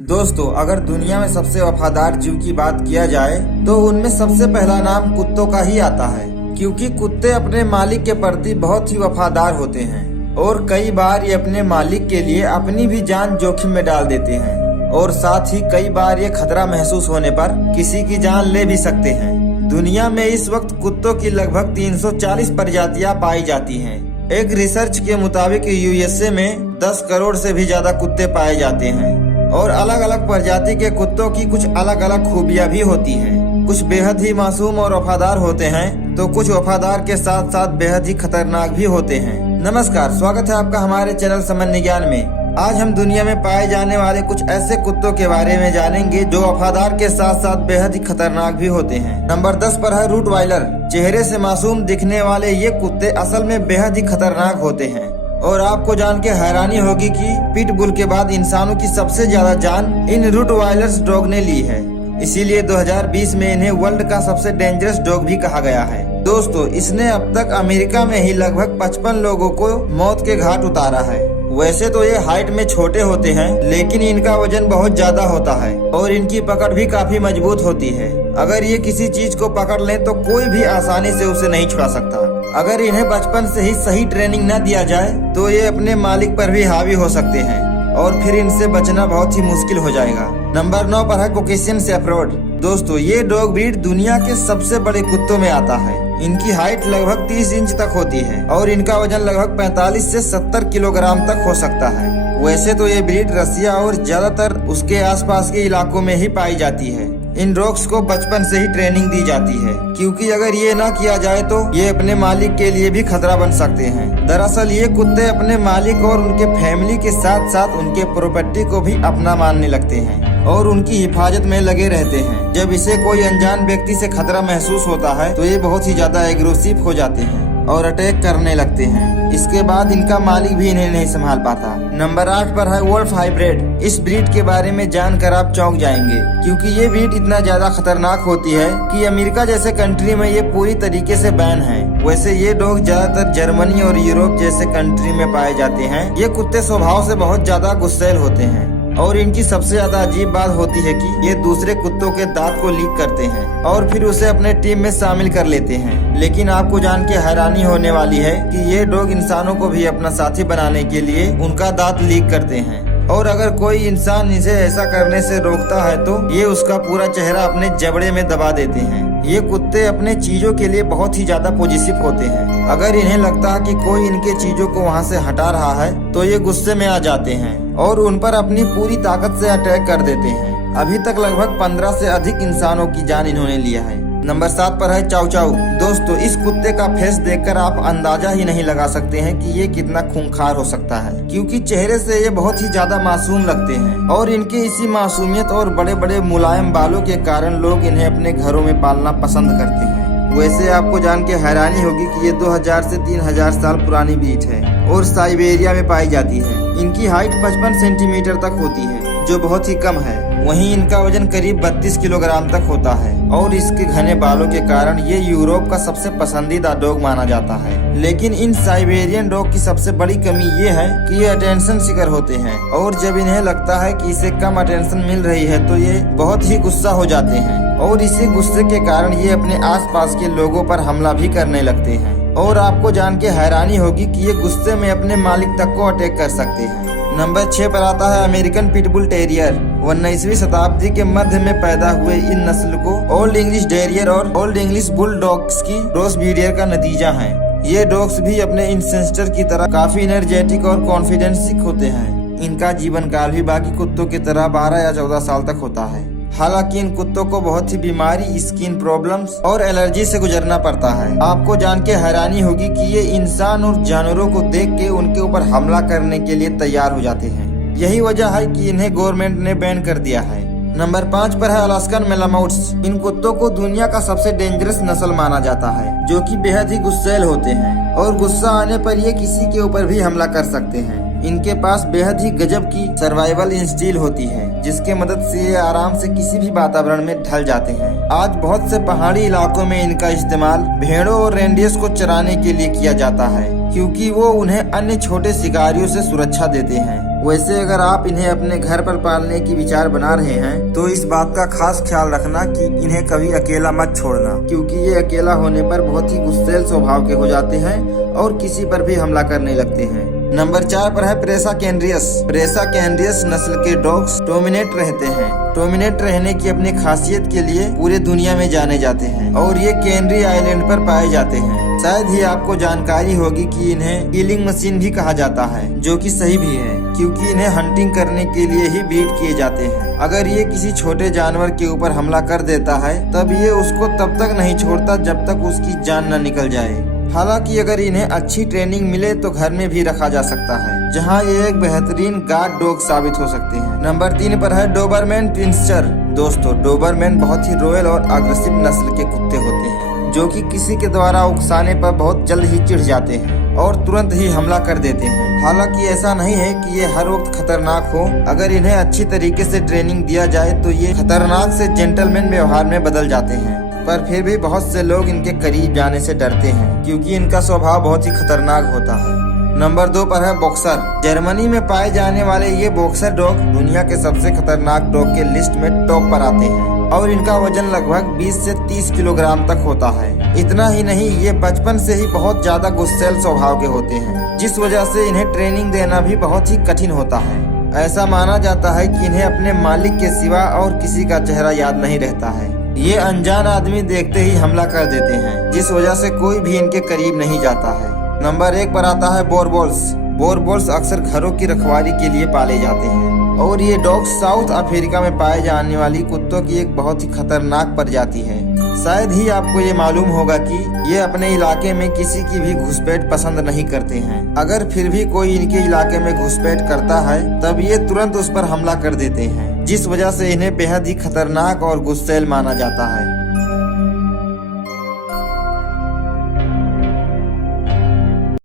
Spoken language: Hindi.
दोस्तों, अगर दुनिया में सबसे वफादार जीव की बात किया जाए तो उनमें सबसे पहला नाम कुत्तों का ही आता है, क्योंकि कुत्ते अपने मालिक के प्रति बहुत ही वफादार होते हैं और कई बार ये अपने मालिक के लिए अपनी भी जान जोखिम में डाल देते हैं और साथ ही कई बार ये खतरा महसूस होने पर किसी की जान ले भी सकते हैं। दुनिया में इस वक्त कुत्तों की लगभग 340 प्रजातियां पाई जाती हैं। एक रिसर्च के मुताबिक यूएसए में 10 करोड़ से भी ज्यादा कुत्ते पाए जाते हैं और अलग अलग प्रजाति के कुत्तों की कुछ अलग अलग खूबियां भी होती हैं। कुछ बेहद ही मासूम और वफादार होते हैं तो कुछ वफादार के साथ साथ बेहद ही खतरनाक भी होते हैं। नमस्कार, स्वागत है आपका हमारे चैनल सामान्य ज्ञान में। आज हम दुनिया में पाए जाने वाले कुछ ऐसे कुत्तों के बारे में जानेंगे जो वफादार के साथ साथ बेहद ही खतरनाक भी होते हैं। नंबर 10 पर है रूटवाइलर। चेहरे से मासूम दिखने वाले ये कुत्ते असल में बेहद ही खतरनाक होते हैं और आपको जान के हैरानी होगी कि पिटबुल के बाद इंसानों की सबसे ज्यादा जान इन रूटवाइलर्स डॉग ने ली है। इसीलिए 2020 में इन्हें वर्ल्ड का सबसे डेंजरस डॉग भी कहा गया है। दोस्तों, इसने अब तक अमेरिका में ही लगभग 55 लोगों को मौत के घाट उतारा है। वैसे तो ये हाइट में छोटे होते हैं, लेकिन इनका वजन बहुत ज्यादा होता है और इनकी पकड़ भी काफी मजबूत होती है। अगर ये किसी चीज को पकड़ लें तो कोई भी आसानी से उसे नहीं छुड़ा सकता। अगर इन्हें बचपन से ही सही ट्रेनिंग न दिया जाए तो ये अपने मालिक पर भी हावी हो सकते हैं और फिर इनसे बचना बहुत ही मुश्किल हो जाएगा। नंबर 9 पर है कोकेशियन शेफर्ड। दोस्तों, ये डॉग ब्रीड दुनिया के सबसे बड़े कुत्तों में आता है। इनकी हाइट लगभग 30 इंच तक होती है और इनका वजन लगभग 45 से 70 किलोग्राम तक हो सकता है। वैसे तो ये ब्रीड रसिया और ज्यादातर उसके आसपास के इलाकों में ही पाई जाती है। इन डॉग्स को बचपन से ही ट्रेनिंग दी जाती है, क्योंकि अगर ये ना किया जाए तो ये अपने मालिक के लिए भी खतरा बन सकते हैं। दरअसल ये कुत्ते अपने मालिक और उनके फैमिली के साथ साथ उनके प्रॉपर्टी को भी अपना मानने लगते हैं और उनकी हिफाजत में लगे रहते हैं। जब इसे कोई अनजान व्यक्ति से खतरा महसूस होता है तो ये बहुत ही ज्यादा एग्रेसिव हो जाते हैं और अटैक करने लगते हैं। इसके बाद इनका मालिक भी इन्हें नहीं संभाल पाता। नंबर 8 पर है वोल्फ हाइब्रिड। इस ब्रीड के बारे में जानकर आप चौंक जाएंगे, क्योंकि ये ब्रीड इतना ज्यादा खतरनाक होती है कि अमेरिका जैसे कंट्री में ये पूरी तरीके से बैन है। वैसे ये डॉग ज्यादातर जर्मनी और यूरोप जैसे कंट्री में पाए जाते हैं। ये कुत्ते स्वभाव से बहुत ज्यादा गुस्सैल होते हैं और इनकी सबसे ज्यादा अजीब बात होती है कि ये दूसरे कुत्तों के दांत को लीक करते हैं और फिर उसे अपने टीम में शामिल कर लेते हैं। लेकिन आपको जान के हैरानी होने वाली है कि ये डॉग इंसानों को भी अपना साथी बनाने के लिए उनका दांत लीक करते हैं और अगर कोई इंसान इसे ऐसा करने से रोकता है तो ये उसका पूरा चेहरा अपने जबड़े में दबा देते हैं। ये कुत्ते अपने चीजों के लिए बहुत ही ज्यादा पॉजिटिव होते हैं। अगर इन्हें लगता है कि कोई इनके चीजों को वहाँ से हटा रहा है तो ये गुस्से में आ जाते हैं और उन पर अपनी पूरी ताकत से अटैक कर देते हैं। अभी तक लगभग 15 से अधिक इंसानों की जान इन्होंने लिया है। नंबर 7 पर है चाउ चाउ। दोस्तों, इस कुत्ते का फेस देखकर आप अंदाजा ही नहीं लगा सकते हैं कि ये कितना खूंखार हो सकता है, क्योंकि चेहरे से ये बहुत ही ज्यादा मासूम लगते हैं और इनके इसी मासूमियत और बड़े बड़े मुलायम बालों के कारण लोग इन्हें अपने घरों में पालना पसंद करते हैं। वैसे आपको जान के हैरानी होगी कि ये 2000 से 3000 साल पुरानी ब्रीड है और साइबेरिया में पाई जाती है। इनकी हाइट 55 सेंटीमीटर तक होती है, जो बहुत ही कम है। वहीं इनका वजन करीब 32 किलोग्राम तक होता है और इसके घने बालों के कारण ये यूरोप का सबसे पसंदीदा डॉग माना जाता है। लेकिन इन साइबेरियन डॉग की सबसे बड़ी कमी ये है कि ये अटेंशन सीकर होते हैं और जब इन्हें लगता है कि इसे कम अटेंशन मिल रही है तो ये बहुत ही गुस्सा हो जाते हैं और इसी गुस्से के कारण ये अपने आसपास के लोगों पर हमला भी करने लगते हैं और आपको जान के हैरानी होगी कि ये गुस्से में अपने मालिक तक को अटैक कर सकते हैं। नंबर 6 पर आता है अमेरिकन पिटबुल टेरियर। 19वीं शताब्दी के मध्य में पैदा हुए इन नस्ल को ओल्ड इंग्लिश टेरियर और ओल्ड इंग्लिश बुल डॉग्स की क्रॉस ब्रीड का नतीजा है। ये डॉग्स भी अपने इंसेस्टर की तरह काफी एनर्जेटिक और कॉन्फिडेंसिक होते हैं। इनका जीवन काल भी बाकी कुत्तों की तरह 12 या 14 साल तक होता है। हालांकि इन कुत्तों को बहुत ही बीमारी, स्किन प्रॉब्लम्स और एलर्जी से गुजरना पड़ता है। आपको जान के हैरानी होगी कि ये इंसान और जानवरों को देख के उनके ऊपर हमला करने के लिए तैयार हो जाते हैं। यही वजह है कि इन्हें गवर्नमेंट ने बैन कर दिया है। नंबर 5 पर है अलास्कन मैलाम्यूट्स। इन कुत्तों को दुनिया का सबसे डेंजरस नस्ल माना जाता है, जो कि बेहद ही गुस्सैल होते हैं और गुस्सा आने पर ये किसी के ऊपर भी हमला कर सकते हैं। इनके पास बेहद ही गजब की सर्वाइवल इंस्टिंक्ट होती है, जिसके मदद से ये आराम से किसी भी वातावरण में ढल जाते हैं। आज बहुत से पहाड़ी इलाकों में इनका इस्तेमाल भेड़ों और रेंडियर्स को चराने के लिए किया जाता है, क्योंकि वो उन्हें अन्य छोटे शिकारियों से सुरक्षा देते हैं। वैसे अगर आप इन्हें अपने घर पर पालने की विचार बना रहे हैं तो इस बात का खास ख्याल रखना कि इन्हें कभी अकेला मत छोड़ना, क्योंकि ये अकेला होने पर बहुत ही गुस्सैल स्वभाव के हो जाते हैं और किसी पर भी हमला करने लगते हैं। नंबर 4 पर है प्रेसा कैनरियस। प्रेसा कैनरियस नस्ल के डॉग्स डोमिनेट रहते हैं। डोमिनेट रहने की अपनी खासियत के लिए पूरे दुनिया में जाने जाते हैं और ये कैनरी आइलैंड पर पाए जाते हैं। शायद ही आपको जानकारी होगी कि इन्हें किलिंग मशीन भी कहा जाता है, जो कि सही भी है, क्योंकि इन्हें हंटिंग करने के लिए ही ब्रीड किए जाते हैं। अगर ये किसी छोटे जानवर के ऊपर हमला कर देता है तब ये उसको तब तक नहीं छोड़ता जब तक उसकी जान न निकल जाए। हालांकि अगर इन्हें अच्छी ट्रेनिंग मिले तो घर में भी रखा जा सकता है, जहां ये एक बेहतरीन गार्ड डॉग साबित हो सकते हैं। नंबर 3 पर है डोबरमैन पिंस्चर। दोस्तों, डोबरमैन बहुत ही रॉयल और अग्रेसिव नस्ल के कुत्ते होते हैं, जो कि किसी के द्वारा उकसाने पर बहुत जल्द ही चिढ़ जाते हैं और तुरंत ही हमला कर देते हैं। हालांकि ऐसा नहीं है कि ये हर वक्त खतरनाक हो। अगर इन्हें अच्छी तरीके से ट्रेनिंग दिया जाए तो ये खतरनाक से जेंटलमैन व्यवहार में बदल जाते हैं, पर फिर भी बहुत से लोग इनके करीब जाने से डरते हैं क्योंकि इनका स्वभाव बहुत ही खतरनाक होता है। नंबर 2 पर है बॉक्सर। जर्मनी में पाए जाने वाले ये बॉक्सर डॉग दुनिया के सबसे खतरनाक डॉग के लिस्ट में टॉप पर आते हैं और इनका वजन लगभग 20 से 30 किलोग्राम तक होता है। इतना ही नहीं, ये बचपन से ही बहुत ज्यादा गुस्सैल स्वभाव के होते हैं, जिस वजह से इन्हें ट्रेनिंग देना भी बहुत ही कठिन होता है। ऐसा माना जाता है कि इन्हें अपने मालिक के सिवा और किसी का चेहरा याद नहीं रहता है। ये अनजान आदमी देखते ही हमला कर देते हैं, जिस वजह से कोई भी इनके करीब नहीं जाता है। नंबर 1 पर आता है बोरबोल्स। बोरबोल्स अक्सर घरों की रखवाली के लिए पाले जाते हैं और ये डॉग साउथ अफ्रीका में पाए जाने वाली कुत्तों की एक बहुत ही खतरनाक प्रजाति है। शायद ही आपको ये मालूम होगा कि ये अपने इलाके में किसी की भी घुसपैठ पसंद नहीं करते हैं। अगर फिर भी कोई इनके इलाके में घुसपैठ करता है तब ये तुरंत उस पर हमला कर देते हैं, जिस वजह से इन्हें बेहद ही खतरनाक और गुस्सैल माना जाता है।